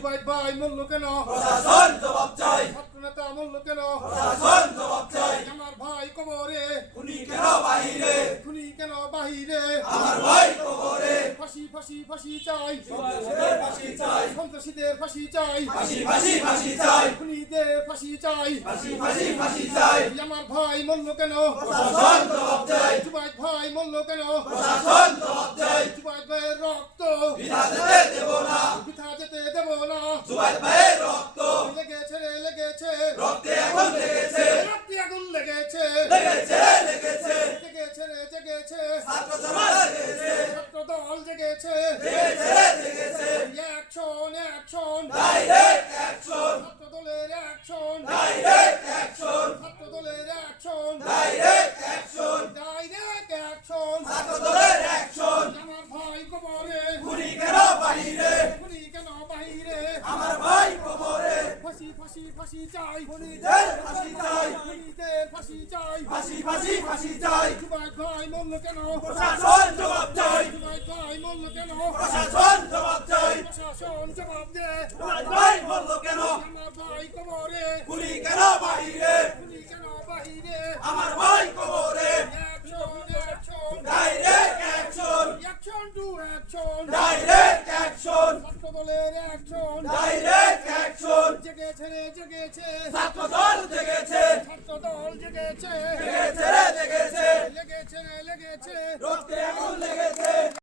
জুবাইর ভাই মূল্য কেন? প্রশাসন জবাব চাই। ছাত্রনেতা মূল্য কেন? প্রশাসন জবাব চাই। আমার ভাই কবরে। খুনি কেন বাহিরে? খুনি কেন বাহিরে? আমার ভাই কবরে। ফাঁসি ফাঁসি ফাঁসি চাই। সন্ত্রাসীদের ফাঁসি চাই। সন্ত্রাসীদের ফাঁসি চাই। ফাঁসি ফাঁসি ফাঁসি চাই। খুনিদের ফাঁসি চাই। ফাঁসি ফাঁসি ফাঁসি চাই। আমার ভাই মূল্য কেন? প্রশাসন জবাব চাই। জুবাইর ভাই মূল্য কেন? প্রশাসন জবাব চাই জুবাইর ভাইয়ের রক্ত বিনা যেতে দেব না পিঠা যেতে দেব না জুবাইর ভাইয়ের রক্ত লেগেছে রে লেগেছে রক্তে এখন লেগেছে রক্তে আগুন লেগেছে লেগেছে লেগেছে জেগেছে রে জেগেছে ছাত্র সমাজ লেগেছে ছাত্র দল জেগেছে লেগেছে লেগেছে অ্যাকশন অ্যাকশন ডাইরেক্ট অ্যাকশন ছাত্র দলের অ্যাকশন ডাইরেক্ট অ্যাকশন ছাত্র দলের action direct action direct action ছাত্র দলের অ্যাকশন আমার ভাই কবরে। বাহিরে কেন বাহিরে? আমার ভাই কবরে ফাঁসি ফাঁসি ফাঁসি চাই। খুনিদের ফাঁসি চাই। খুনিদের ফাঁসি চাই। ফাঁসি ফাঁসি ফাঁসি চাই। জুবাইর ভাই মূল্য কেন? প্রশাসন জবাব চাই। জুবাইর ভাই মূল্য কেন? প্রশাসন জবাব চাই। প্রশাসন জবাব দে। তোমার ভাই বলল কেন? আমার ভাই কবরে খুনি কেন বাহিরে? খুনি কেন বাহিরে? আমার ভাই কবরে action action direct action action to action direct action ছাত্র দলের অ্যাকশন ডাইরেক্ট অ্যাকশন জেগেছে রে জেগেছে। ছাত্র দল জেগেছে। ছাত্র দল জেগেছে। জেগেছে রে জেগেছে। লেগেছে রে লেগেছে। রক্তে আগুন লেগেছে।